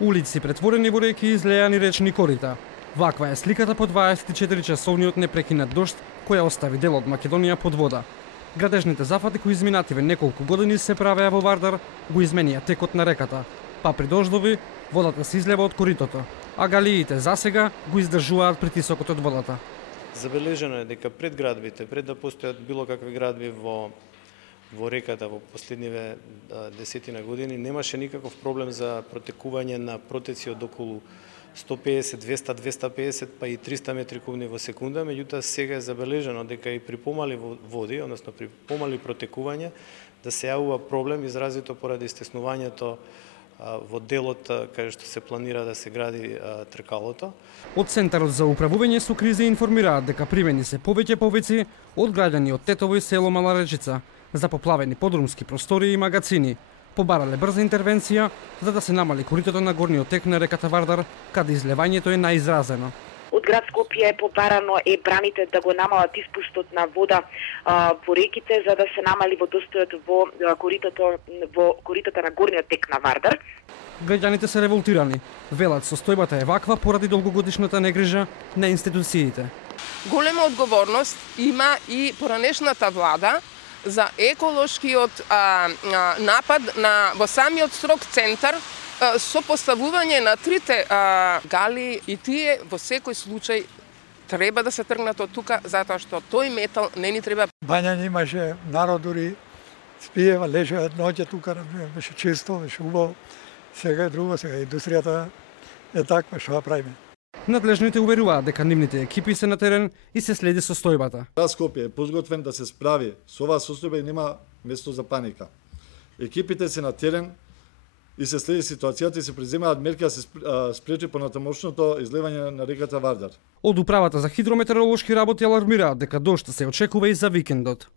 Улици претворени во реки и излеани речни корита. Ваква е сликата по 24-часовниот непрекинат дожд која остави дел од Македонија под вода. Градежните зафати кои изминативе неколку години се правеа во Вардар го изменија текот на реката, па при дождови водата се излева од коритото, а галиите засега го издржуваат притисокот од водата. Забележено е дека пред градбите, пред да постојат било какви градби во реката во последниве десетина години, немаше никаков проблем за протекување на протеци од околу 150, 200, 250 па и 300 метри кубни во секунда, меѓутоа сега е забележено дека и при помали води, односно при помали протекување, да се јавува проблем изразито поради стеснувањето во делот каде што се планира да се гради тркалото. Од Центарот за управување со кризи информираат дека примени се повеќе повици од граѓани од Тетово и село Мала Речица за поплавени подрумски простори и магацини. Побарале брза интервенција за да се намали коритото на горниот тек на реката Вардар, каде излевањето е најизразено. Од град Скопје е побарано браните да го намалат испустот на вода во реките за да се намали водостојот во коритото на горниот тек на Вардар. Граѓаните се револтирани. Велат состојбата е ваква поради долгогодишната негрижа на институциите. Голема одговорност има и поранешната влада за еколошкиот напад во самиот строг центар со поставување на трите гали и тие во секој случај треба да се тргнат од тука затоа што тој метал не ни треба. Бањање имаше народ дури спиева, лежеа ноќе тука, беше чисто, беше убаво. Сега е друго, сега индустријата е таква, што правиме. Надлежните уверуваат дека нивните екипи се на терен и се следи состојбата. Град Скопје е подготвен да се справи со оваа состојба и нема место за паника. Екипите се на терен и се следи ситуацијата и се преземаат мерки да се спречи понатамошното излевање на реката Вардар. Од управата за хидрометеоролошки работи алармираат дека дожд се очекува и за викендот.